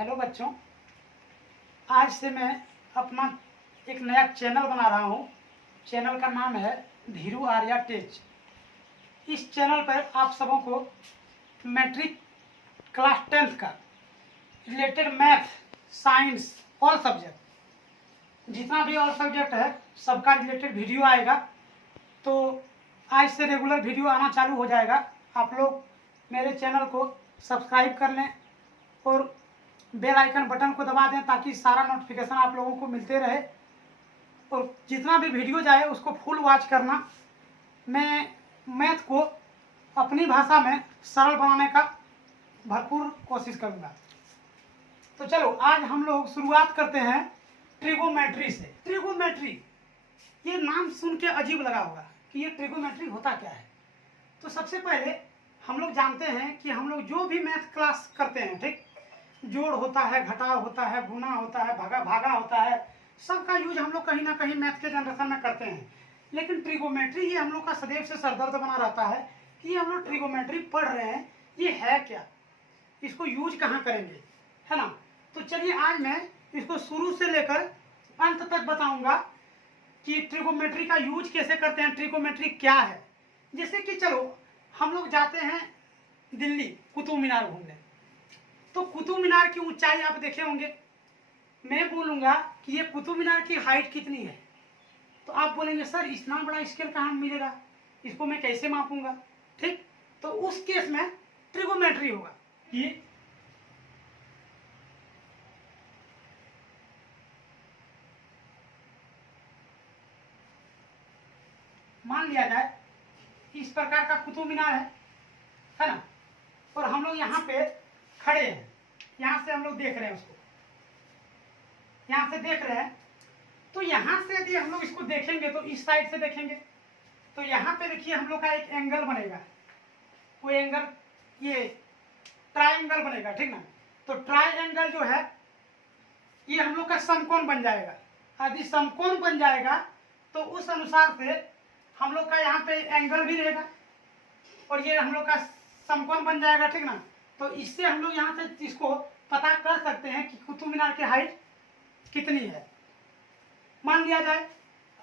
Hello बच्चों, आज से मैं अपना एक नया चैनल बना रहा हूँ। चैनल का नाम है धीरू आर्या टेच। इस चैनल पर आप सबों को मैट्रिक क्लास 10th का related math, science, all subject, जितना भी ऑल सब्जेक्ट है सबका रिलेटेड वीडियो आएगा। तो आज से रेगुलर वीडियो आना चालू हो जाएगा। आप लोग मेरे चैनल को सब्सक्राइब कर लें और बेल आइकन बटन को दबा दें ताकि सारा नोटिफिकेशन आप लोगों को मिलते रहे। और जितना भी वीडियो जाए उसको फुल वॉच करना। मैं मैथ को अपनी भाषा में सरल बनाने का भरपूर कोशिश करूँगा। तो चलो आज हम लोग शुरुआत करते हैं ट्रिगोमेट्री से। ट्रिगोमेट्री, ये नाम सुन के अजीब लगा होगा कि ये ट्रिगोमेट्री होता क्या है। तो सबसे पहले हम लोग जानते हैं कि हम लोग जो भी मैथ क्लास करते हैं, ठीक, जोड़ होता है, घटाव होता है, गुना होता है, भागा होता है, सबका यूज हम लोग कहीं ना कहीं मैथ के जनरेशन में करते हैं। लेकिन ट्रिगोमेट्री ये हम लोग का सदैव से सरदर्द बना रहता है कि हम लोग ट्रिगोमेट्री पढ़ रहे हैं, ये है क्या, इसको यूज कहाँ करेंगे, है ना। तो चलिए आज मैं इसको शुरू से लेकर अंत तक बताऊंगा कि ट्रिगोमेट्री का यूज कैसे करते हैं, ट्रिगोमेट्री क्या है। जैसे कि चलो हम लोग जाते हैं दिल्ली कुतुब मीनार घूमने, तो कुतुब मीनार की ऊंचाई आप देखे होंगे। मैं बोलूंगा कि ये कुतुब मीनार की हाइट कितनी है, तो आप बोलेंगे सर इतना बड़ा स्केल कहाँ मिलेगा, इसको मैं कैसे मापूंगा। ठीक, तो उस केस में ट्रिगोमेट्री होगा। ये मान लिया जाए इस प्रकार का कुतुब मीनार है ना, और हम लोग यहाँ पे खड़े हैं, यहाँ से हम लोग देख रहे हैं उसको, यहाँ से देख रहे हैं। तो यहाँ से यदि हम लोग इसको देखेंगे तो इस साइड से देखेंगे तो यहाँ पे देखिए हम लोग का एक एंगल बनेगा, वो एंगल ये ट्राइंगल बनेगा, ठीक ना। तो ट्राइंगल जो है ये हम लोग का समकोण बन जाएगा। यदि समकोण बन जाएगा तो उस अनुसार से हम लोग का यहाँ पे एंगल भी रहेगा और ये हम लोग का समकोण बन जाएगा, ठीक ना। तो इससे हम लोग यहाँ से इसको पता कर सकते हैं कि कुतुब मीनार की हाइट कितनी है। मान लिया जाए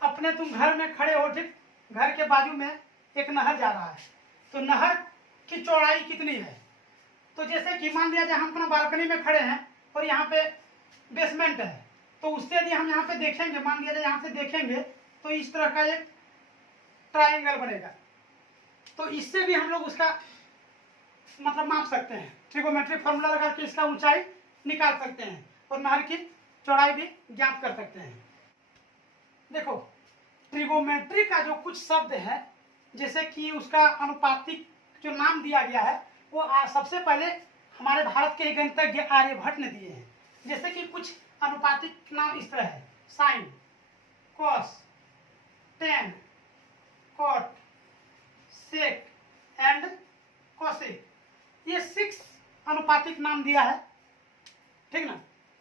अपने तुम घर में खड़े हो, ठीक, घर के बाजू में एक नहर जा रहा है, तो नहर की चौड़ाई कितनी है। तो जैसे कि मान लिया जाए हम अपना बालकनी में खड़े हैं और यहाँ पे बेसमेंट है, तो उससे यदि हम यहाँ पे देखेंगे, मान लिया जाए यहाँ से देखेंगे तो इस तरह का एक ट्राइंगल बनेगा। तो इससे भी हम लोग उसका मतलब माप सकते हैं, ट्रिगोमेट्रिक फॉर्मूला लगा के इसका ऊंचाई निकाल सकते हैं और नहर की चौड़ाई भी ज्ञात कर सकते हैं। देखो ट्रिगोमेट्री का जो कुछ शब्द है, जैसे कि उसका अनुपातिक जो नाम दिया गया है वो सबसे पहले हमारे भारत के गणितज्ञ आर्यभट्ट ने दिए हैं। जैसे कि कुछ अनुपातिक नाम इस तरह है, sine, cos, tan, cot, sec and cosec, ये 6 अनुपातिक नाम दिया है, ठीक ना।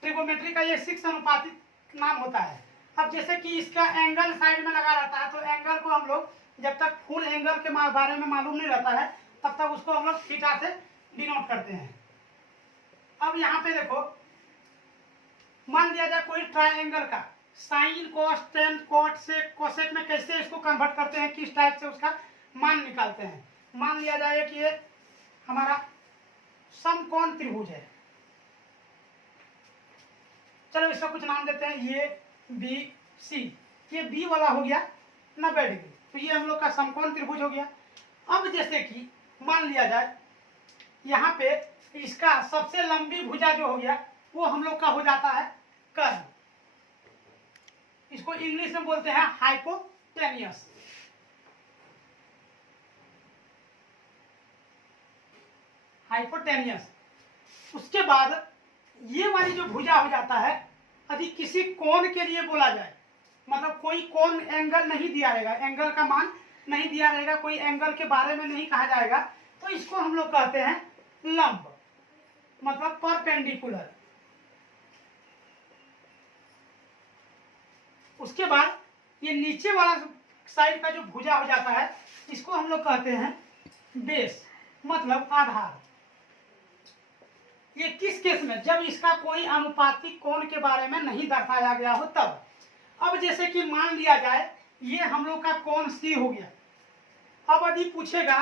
ट्रिगोमेट्री का ये 6 अनुपातिक नाम होता है। अब जैसे कि इसका एंगल साइड में लगा रहता है, तो एंगल को हम लोग जब तक फुल एंगल के बारे में मालूम नहीं रहता है तब तक उसको हम लोग थीटा से डिनोट करते हैं। अब यहाँ पे देखो मान लिया जाए कोई ट्राइंगल का साइन, कॉस, टेन, कॉट, सेक, कोसेक में कैसे इसको कन्वर्ट करते हैं, किस टाइप से उसका मान निकालते हैं। मान लिया जाए कि ये हमारा समकोण त्रिभुज है, चलो इसका कुछ नाम देते हैं, ये बी सी, ये बी वाला हो गया 90 डिग्री, तो ये हम लोग का समकोण त्रिभुज हो गया। अब जैसे कि मान लिया जाए यहाँ पे इसका सबसे लंबी भुजा जो हो गया वो हम लोग का हो जाता है कर्व, इसको इंग्लिश में बोलते हैं हाइपोटेनियस। हाइपोटेनियस। उसके बाद ये वाली जो भुजा हो जाता है, यदि किसी कोण के लिए बोला जाए, मतलब कोई कोण एंगल नहीं दिया रहेगा, एंगल का मान नहीं दिया रहेगा, कोई एंगल के बारे में नहीं कहा जाएगा, तो इसको हम लोग कहते हैं लंब, मतलब परपेंडिकुलर। उसके बाद ये नीचे वाला साइड का जो भुजा हो जाता है इसको हम लोग कहते हैं बेस, मतलब आधार। ये किस केस में, जब इसका कोई अनुपातिक कोण के बारे में नहीं दर्शाया गया हो तब। अब जैसे कि मान लिया जाए ये हम लोग का कोण सी हो गया। अब यदि पूछेगा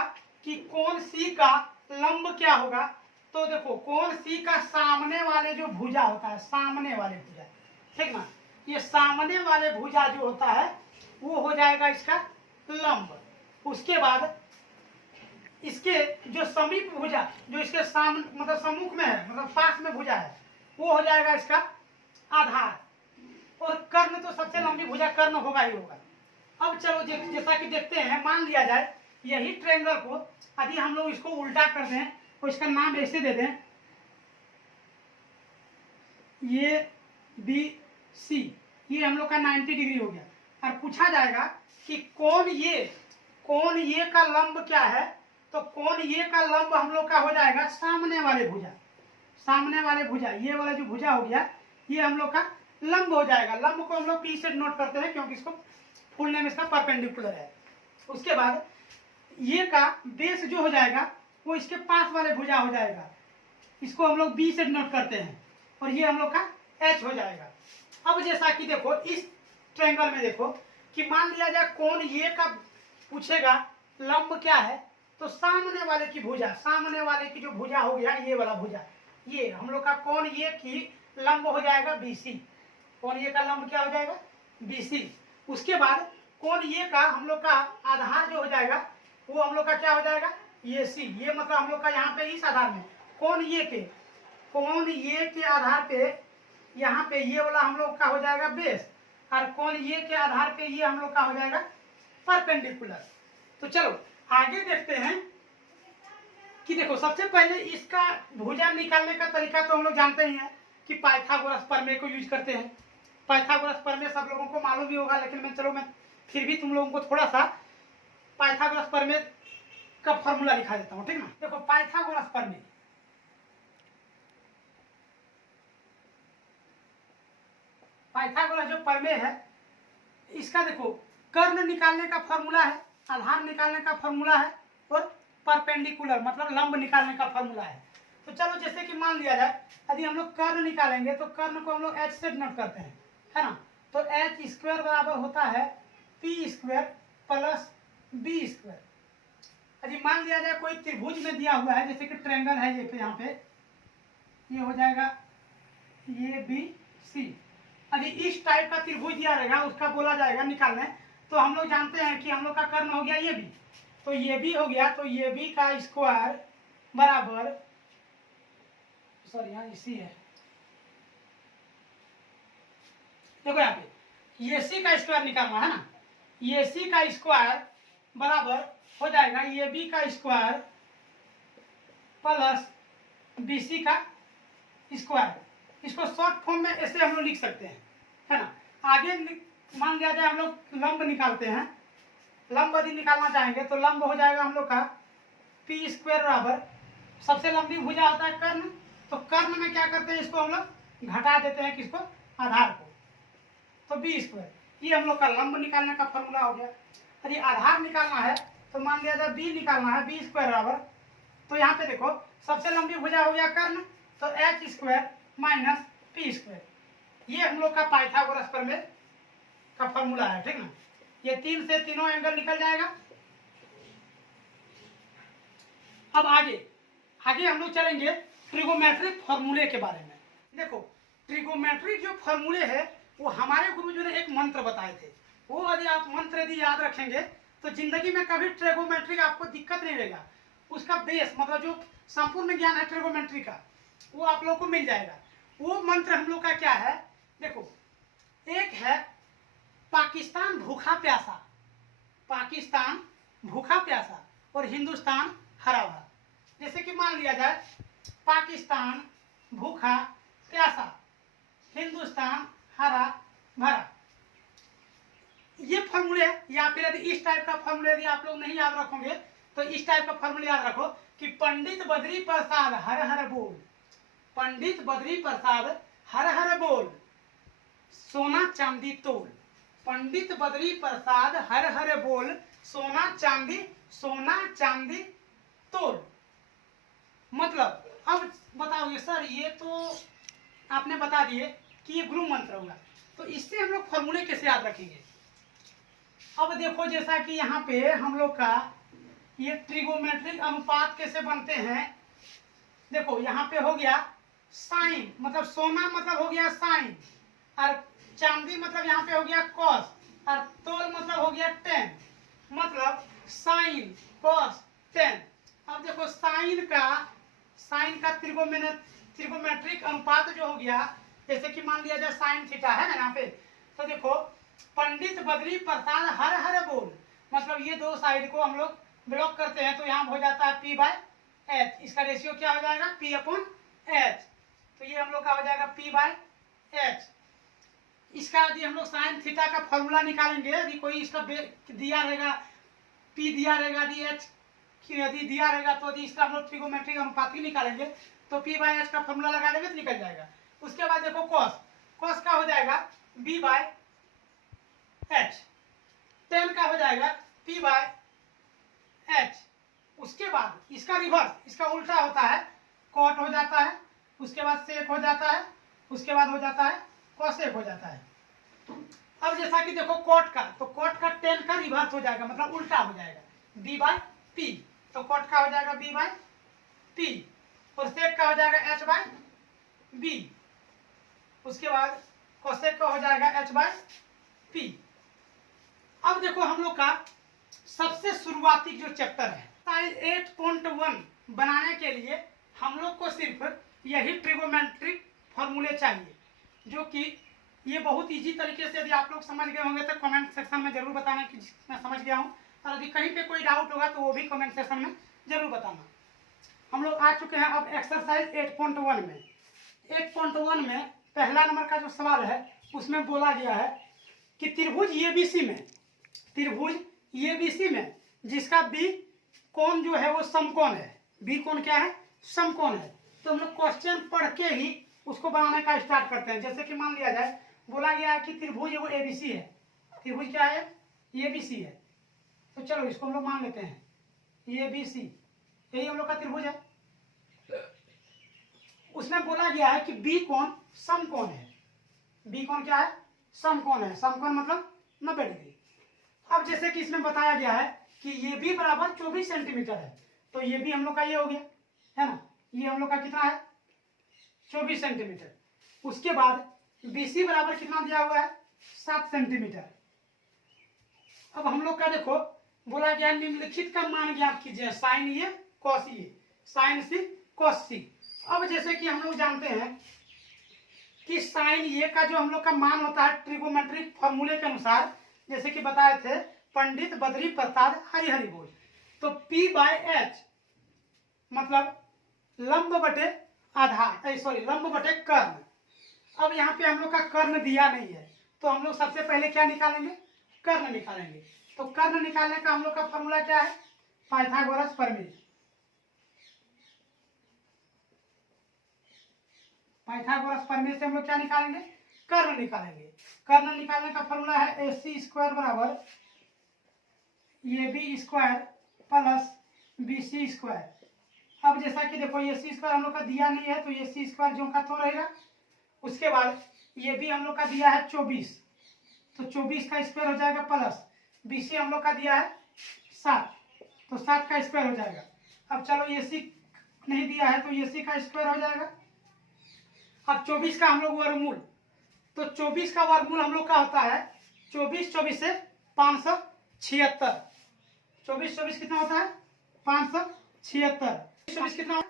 कि कोण सी का लंब क्या होगा, तो देखो कोण सी का सामने वाले जो भुजा होता है, सामने वाले भुजा, ठीक ना, ये सामने वाले भुजा जो होता है वो हो जाएगा इसका लंब। उसके बाद इसके जो समीप भुजा, जो इसके सामने मतलब सम्मुख में है, मतलब पास में भुजा है, वो हो जाएगा इसका आधार। और कर्ण तो सबसे लंबी भुजा कर्ण होगा ही होगा। अब चलो जैसा कि देखते हैं, मान लिया जाए यही ट्रायंगल को यदि हम लोग इसको उल्टा कर दें तो इसका नाम ऐसे दे दें, ये बी सी, ये हम लोग का 90 डिग्री हो गया। और पूछा जाएगा कि कोण ये का लंब क्या है, तो कोण ये का लंब हम लोग का हो जाएगा सामने वाले भुजा। सामने वाले भुजा, ये वाला जो भुजा हो गया ये हम लोग का लंब हो जाएगा। लंब को हम लोग पी से नोट करते हैं क्योंकि इसको फुल नेम इसका परपेंडिकुलर है। उसके बाद ये का बेस जो हो जाएगा वो इसके पास वाले भुजा हो जाएगा, इसको हम लोग बी से नोट करते हैं, और ये हम लोग का एच हो जाएगा। अब जैसा कि देखो इस ट्रायंगल में देखो कि मान लिया जाए कोण ये का पूछेगा लंब क्या है, तो सामने वाले की भुजा, सामने वाले की जो भुजा हो गया ये वाला भुजा, ये हम लोग का कोण ये की लंब हो जाएगा बीसी। कोण ये का लंब क्या हो जाएगा बीसी। उसके बाद कोण ये का हम लोग का आधार जो हो जाएगा वो हम लोग का क्या हो जाएगा ये सी। ये मतलब हम लोग का यहाँ पे इस आधार में कोण ये के आधार पे यहाँ पे ये वाला हम लोग का हो जाएगा बेस, और कोण ये के आधार पे ये हम लोग का हो जाएगा परपेंडिकुलर। तो चलो आगे देखते हैं कि देखो सबसे पहले इसका भुजा निकालने का तरीका तो हम लोग जानते ही हैं कि पाइथागोरस प्रमेय को यूज करते हैं। पाइथागोरस प्रमेय सब लोगों को मालूम भी होगा, लेकिन मैं फिर भी तुम लोगों को थोड़ा सा पाइथागोरस प्रमेय का फॉर्मूला लिखा देता हूँ, ठीक ना। देखो पाइथागोरस प्रमेय, पाइथागोरस जो प्रमेय है इसका देखो कर्ण निकालने का फॉर्मूला है, आधार निकालने का फॉर्मूला है, और परपेंडिकुलर मतलब लंब निकालने का फॉर्मूला है। तो चलो जैसे कि मान लिया जाए यदि हम लोग कर्ण निकालेंगे तो कर्ण को हम लोग एच से नोट करते हैं, है ना। तो एच स्क्वायर बराबर होता है P square plus B square. यदि मान लिया जाए कोई त्रिभुज में दिया हुआ है, जैसे कि ट्रायंगल है ये, यहाँ पे ये हो जाएगा ये बी सी। यदि इस टाइप का त्रिभुज दिया रहेगा उसका बोला जाएगा निकालने, तो हम लोग जानते हैं कि हम लोग का कर्ण हो गया ये भी, तो ये भी हो गया, तो ये भी का स्क्वायर बराबर, सॉरी यहाँ इसी है, देखो यहाँ पे ये सी का स्क्वायर निकालना है ना, ये सी का स्क्वायर बराबर हो जाएगा ये बी का स्क्वायर प्लस बी सी का स्क्वायर। इसको शॉर्ट फॉर्म में ऐसे हम लोग लिख सकते हैं, है ना। आगे मान लिया जाए हम लोग लंब निकालते हैं, लंब यदि निकालना चाहेंगे तो लंब हो जाएगा हम लोग का पी स्क्वायर बराबर, सबसे लंबी भुजा होता है कर्ण, तो कर्ण में क्या करते हैं इसको हम लोग घटा देते हैं किसको, आधार को, तो बी स्क्वायर। ये हम लोग का लंब निकालने का फॉर्मूला हो गया। यदि आधार निकालना है तो मान लिया जाए बी निकालना है, बी स्क्वायर बराबर, तो यहाँ पे देखो सबसे लंबी भुजा हो गया कर्ण, तो H square minus P square. ये हम लोग का पाइथागोरस प्रमेय का फॉर्मूला है, ठीक ना। ये 3 से तीनों एंगल निकल जाएगा। अब आगे हम लोग चलेंगे ट्रिगोमेट्रिक फॉर्मूले के बारे में। देखो ट्रिगोमेट्रिक जो फॉर्मूले है वो हमारे गुरुजी ने एक मंत्र बताए थे, वो यदि आप मंत्र यदि याद रखेंगे तो जिंदगी में कभी ट्रिगोमेट्री का आपको दिक्कत नहीं रहेगा। उसका बेस मतलब जो संपूर्ण ज्ञान है ट्रिगोमेट्री का वो आप लोग को मिल जाएगा। वो मंत्र हम लोग का क्या है, देखो एक है पाकिस्तान भूखा प्यासा, पाकिस्तान भूखा प्यासा और हिंदुस्तान हरा भरा। जैसे कि मान लिया जाए पाकिस्तान भूखा प्यासा, हिंदुस्तान हरा भरा, ये फॉर्मूले, या फिर यदि इस टाइप का फॉर्मूले यदि आप लोग नहीं याद रखोगे तो इस टाइप का फॉर्मूले याद रखो कि पंडित बद्री प्रसाद हर हर बोल, पंडित बद्री प्रसाद हर हर बोल, सोना चांदी तोल, पंडित बद्री प्रसाद हर हर बोल, सोना चांदी तोल। मतलब अब बताओगे सर ये तो आपने बता दिए कि ये गुरु मंत्र होगा, तो इससे हम लोग फॉर्मूले कैसे याद रखेंगे। अब देखो जैसा कि यहाँ पे हम लोग का ये ट्रिगोमेट्रिक अनुपात कैसे बनते हैं। देखो यहाँ पे हो गया साइन, मतलब सोना मतलब हो गया साइन, और चांदी मतलब यहाँ पे हो गया कॉस, और तोल मतलब हो गया टेन, मतलब साइन कॉस टेन। अब देखो साइन का त्रिगोमेट्रिक अनुपात जो हो गया, जैसे कि मान लिया जाए साइन थीटा है ना यहाँ पे, तो देखो पंडित बद्री प्रसाद हर हर बोल, मतलब ये दो साइड को हम लोग ब्लॉक करते हैं तो यहाँ हो जाता है P बाय एच। इसका रेशियो क्या हो जाएगा P अपॉन एच, तो ये हम लोग का हो जाएगा P बाय एच। इसका यदि हम लोग साइन थीटा का फॉर्मूला निकालेंगे, यदि कोई इसका दिया रहेगा P दिया रहेगा, यदि दिया रहेगा तो यदि इसका हम लोग ट्रिगोमेट्रिक अनुपात ही निकालेंगे तो P बाय एच का फॉर्मूला लगा देंगे तो निकल जाएगा। उसके बाद देखो कॉस का हो जाएगा B बाय एच, टेन का हो जाएगा P बाय एच। उसके बाद इसका रिवर्स, इसका उल्टा होता है, कॉट हो जाता है, उसके बाद सेक हो जाता है, उसके बाद हो जाता है कॉसेक हो जाता है। अब जैसा कि देखो कॉट का, तो कॉट का टेन का रिवर्स हो जाएगा, मतलब उल्टा हो जाएगा B बाय P, तो कॉट का हो जाएगा B बाय P, और सेक का हो जाएगा H बाय B, उसके बाद कॉसेक का हो जाएगा H बाय P। अब देखो हम लोग का सबसे शुरुआती जो चैप्टर है 8.1 बनाने के लिए हम लोग को सिर्फ यही ट्रिगोमेट्रिक फॉर्मूले चाहिए, जो कि ये बहुत इजी तरीके से यदि आप लोग समझ गए होंगे तो कमेंट सेक्शन में जरूर बताना कि मैं समझ गया हूँ, और यदि कहीं पे कोई डाउट होगा तो वो भी कमेंट सेक्शन में जरूर बताना। हम लोग आ चुके हैं अब एक्सरसाइज 8.1 में। 8.1 में पहला नंबर का जो सवाल है उसमें बोला गया है कि त्रिभुज ABC में जिसका बी कोण जो है वो समकोण है, बी कोण क्या है समकोण है, तो हम लोग क्वेश्चन पढ़ के ही उसको बनाने का स्टार्ट करते हैं। जैसे कि मान लिया जाए बोला गया है कि त्रिभुज वो ABC है, त्रिभुज क्या है ABC है, तो चलो इसको हम लोग मान लेते हैं ABC, यही हम लोग का त्रिभुज है। उसमें बोला गया है कि बी कोण समकोण है, बी कोण क्या है समकोण है, समकोण मतलब 90 डिग्री। अब जैसे कि इसमें बताया गया है कि ये भी बराबर 24 सेंटीमीटर है, तो ये भी हम लोग का ये हो गया है ना, ये हम लोग का कितना है 24 सेंटीमीटर। उसके बाद BC बराबर कितना दिया हुआ है 7 सेंटीमीटर। अब हम लोग का देखो बोला गया निम्नलिखित का मान ज्ञात कीजिए, साइन ये कॉस ये, साइन सी कॉस सी। अब जैसे कि हम लोग जानते हैं कि साइन ये का जो हम लोग का मान होता है ट्रिगोमेट्रिक फॉर्मूले के अनुसार, जैसे कि बताए थे पंडित बद्री प्रसाद हरि हरि बोल, तो P बाय एच मतलब लंब बटे आधार, लंब बटे कर्ण। अब यहाँ पे हम लोग का कर्ण दिया नहीं है, तो हम लोग सबसे पहले क्या निकालेंगे कर्ण निकालेंगे। तो कर्ण निकालने का हम लोग का फॉर्मूला क्या है पाइथागोरस प्रमेय। पाइथागोरस प्रमेय से हम लोग क्या निकालेंगे कर्ण निकालेंगे। कर्ण निकालने का फॉर्मूला है AC स्क्वायर बराबर AB square plus BC square. अब जैसा कि देखो AC स्क्वायर हम लोग का दिया नहीं है तो AC स्क्वायर जो का तो रहेगा। उसके बाद ये भी हम लोग का दिया है 24, तो 24 का स्क्वायर हो जाएगा प्लस BC हम लोग का दिया है 7, तो 7 का स्क्वायर हो जाएगा। अब चलो AC नहीं दिया है तो AC का स्क्वायर हो जाएगा। अब 24 का हम लोग वर्गमूल, तो 24 का वर्गमूल हम लोग का होता है 24 से 576, 24 कितना होता है 576, 24 कितना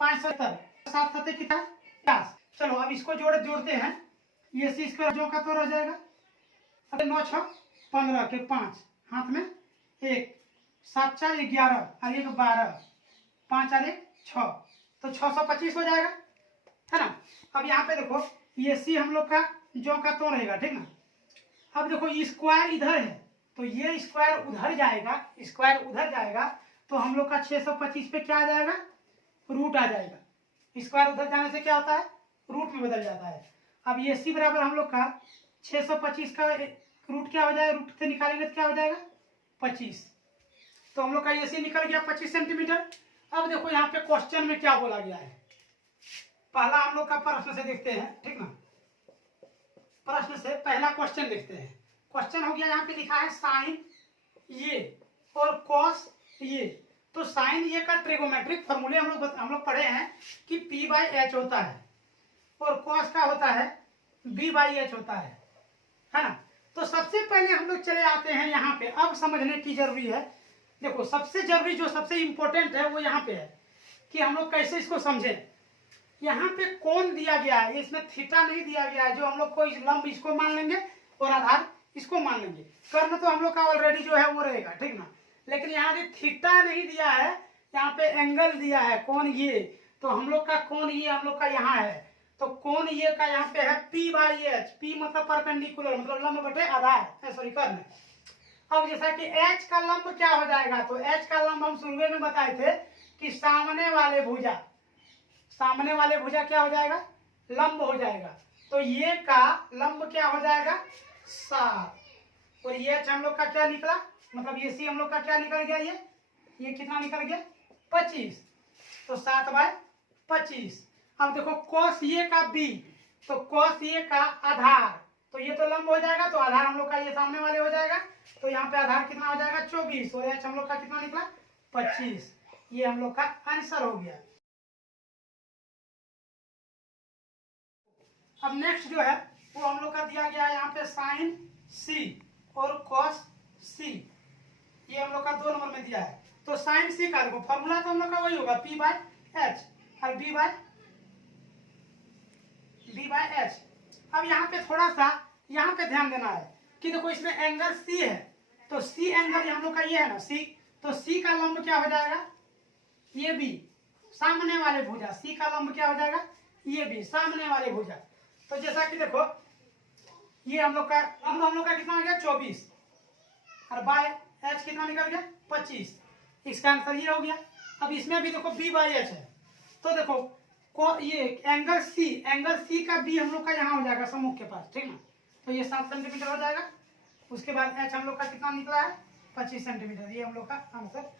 577, 7 7 कितना 50। चलो अब इसको जोड़ते हैं, ये सी स्क्वायर जो का तो रह जाएगा, अरे 9 6 15 के 5 हाथ में 1, 7 4 11 और 1 12, 5 और 1 6, तो 625 हो जाएगा है ना। अब यहाँ पे देखो ये सी हम लोग का जो का तो रहेगा ठीक ना। अब देखो ये स्क्वायर इधर है तो ये स्क्वायर उधर जाएगा, तो हम लोग का 625 पे क्या आ जाएगा रूट आ जाएगा। स्क्वायर उधर जाने से क्या होता है रूट में बदल जाता है। अब ये सी बराबर हम लोग का 625 का रूट क्या हो जाएगा, रूट से निकालेंगे तो क्या हो जाएगा 25, तो हम लोग का ये सी निकल गया 25 सेंटीमीटर। अब देखो यहाँ पे क्वेश्चन में क्या बोला गया है, पहला हम लोग का प्रश्न से देखते हैं, ठीक ना। प्रश्न से पहला क्वेश्चन देखते हैं। क्वेश्चन हो गया, यहाँ पे लिखा है साइन ये और कॉस ये। तो साइन ये का ट्रिगोमेट्रिक फॉर्मूले हम लोग पढ़े हैं कि P बाई एच होता है और कॉस का होता है B बाई एच होता है ना। तो सबसे पहले हम लोग चले आते हैं यहाँ पे, अब समझने की जरूरी है। देखो सबसे जरूरी जो सबसे इंपॉर्टेंट है वो यहाँ पे है कि हम लोग कैसे इसको समझें। यहाँ पे कोण दिया गया है, इसमें थीटा नहीं दिया गया है, जो हम लोग को लंब इसको मान लेंगे और आधार इसको मान लेंगे। कर्ण तो हम लोग का ऑलरेडी जो है वो रहेगा, ठीक ना। लेकिन यहाँ पे थीटा नहीं दिया है, यहाँ पे एंगल दिया है कोण ये। तो हम लोग का कोण ये हम लोग का यहाँ है, तो कोण ये का यहाँ पे है P बाई एच। P मतलब परपेंडिकुलर, मतलब लंब बटे आधार, सॉरी कर्ण। अब जैसा कि H का लंब क्या हो जाएगा, तो H का लंब हम शुरू में बताए थे कि सामने वाले भुजा, सामने वाले भुजा क्या हो जाएगा, लंब हो जाएगा। तो ये का लंब क्या हो जाएगा 7, और ये H हम लोग का क्या निकला, मतलब ये C हम लोग का क्या निकल गया, ये कितना निकल गया 25। तो 7 बाय 25। अब देखो cos ये का B, तो cos ये का आधार, तो ये तो लंब हो जाएगा, तो आधार हम लोग का ये सामने वाले हो जाएगा। तो यहाँ पे आधार कितना हो जाएगा 24, और H हम लोग का कितना निकला 25। ये हम लोग का आंसर हो गया। अब नेक्स्ट जो है वो हम लोग का दिया गया है यहाँ पे साइन C और cos C, ये हम लोग का 2 नंबर में दिया है। तो साइन C का देखो फॉर्मूला तो हम लोग का वही होगा P बाय एच और B बाय एच। अब यहाँ पे थोड़ा सा यहाँ पे ध्यान देना है कि देखो इसमें एंगल C है, तो C एंगल हम लोग का ये है ना C, तो C का लंब क्या हो जाएगा ये B, सामने वाले भुजा। C का लंब क्या हो जाएगा ये B, सामने वाले भुजा। तो जैसा कि देखो ये हम लोग का लंब हम लोग का कितना हो गया 24, और बाय एच कितना निकल गया 25। इसका आंसर ये हो गया। अब इसमें भी देखो B बाई एच है, तो देखो ये एंगल C का B हम लोग का यहाँ हो जाएगा सम्मुख के पास, ठीक ना। तो ये 7 सेंटीमीटर हो जाएगा। उसके बाद H हम लोग का कितना निकला है 25 सेंटीमीटर। ये हम लोग का आंसर